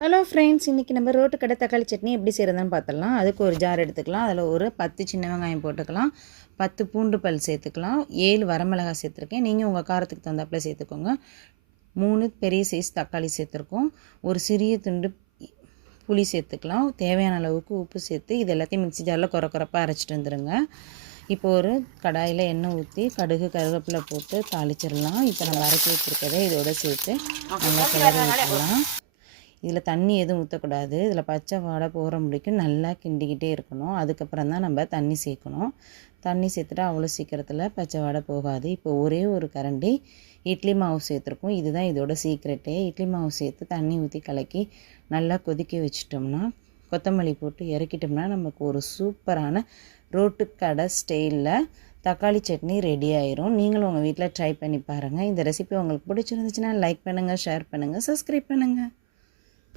Hello friends, இன்றைக்கி நம்ம road கடை தக்காளி சட்னி எப்படி செய்கிறதுன்னு பார்த்துடலாம். அதுக்கு ஒரு ஜார் எடுத்துக்கலாம். அதில் ஒரு 10 சின்ன வெங்காயம் போட்டுக்கலாம், 10 பூண்டு பல் சேர்த்துக்கலாம், 7 வரமிளகாய் சேர்த்துருக்கேன். நீங்கள் உங்கள் காரத்துக்கு தகுந்தாப்பில் சேர்த்துக்கோங்க. 3 பெரிய சைஸ் தக்காளி சேர்த்துருக்கோம். ஒரு சிறிய துண்டு புளி சேர்த்துக்கலாம். தேவையான அளவுக்கு உப்பு சேர்த்து இது எல்லாத்தையும் மிக்ஸி ஜாரில் குறப்பாக அரைச்சிட்டு வந்துடுங்க. இப்போ ஒரு கடாயில் எண்ணெய் ஊற்றி கடுகு கருவேப்பிலை போட்டு தாளிச்சிடலாம். இப்போ நம்ம அரைச்சி வச்சுருக்கதை இதோட சேர்த்து நல்லா கிளறி விட்டுடலாம். இதில் தண்ணி எதுவும் ஊற்றக்கூடாது. இதில் பச்சை வாடை போகிற முடிக்கும் நல்லா கிண்டிக்கிட்டே இருக்கணும். அதுக்கப்புறம் தான் நம்ம தண்ணி சேர்க்கணும். தண்ணி சேர்த்துட்டு அவ்வளோ சீக்கிரத்தில் பச்சை வாடை போகாது. இப்போ ஒரே ஒரு கரண்டி இட்லி மாவு சேர்த்துருக்கோம். இதுதான் இதோட சீக்ரெட்டே. இட்லி மாவு சேர்த்து தண்ணி ஊற்றி கலக்கி நல்லா கொதிக்க வச்சிட்டோம்னா, கொத்தமல்லி போட்டு இறக்கிட்டோம்னா நமக்கு ஒரு சூப்பரான ரோட்டுக்கடை ஸ்டைலில் தக்காளி சட்னி ரெடி ஆயிரும். நீங்களும் உங்கள் வீட்டில் ட்ரை பண்ணி பாருங்கள். இந்த ரெசிபி உங்களுக்கு பிடிச்சிருந்துச்சுன்னா லைக் பண்ணுங்கள், ஷேர் பண்ணுங்கள், சப்ஸ்கிரைப் பண்ணுங்கள்.